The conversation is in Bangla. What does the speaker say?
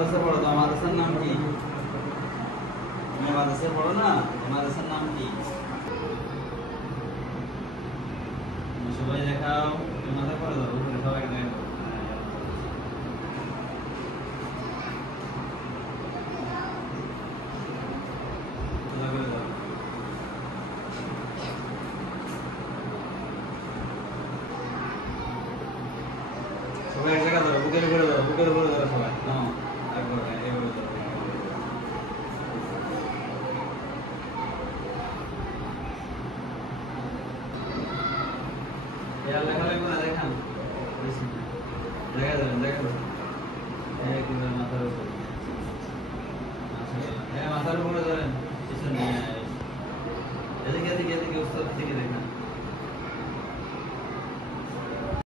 মাদ্রাসা পড়ো তো মাদ্রাসার নাম কি তুমি মাদ্রাসায় পড়ো না মাদ্রাসার নাম কি সবাই দেখাও তুমি মাথায় পড়ে দাও উপরে সবাই দেখাও সবাই এক জায়গা ধরো বুকের উপরে ধরো সবাই নাও একবার এইভাবে ধরো यार लगा ले कोना देखा দেখা যাবে এই কি মাথার উপর মাথার উপরে ধরেন পিছনে এদিকে উস্তাদ থেকে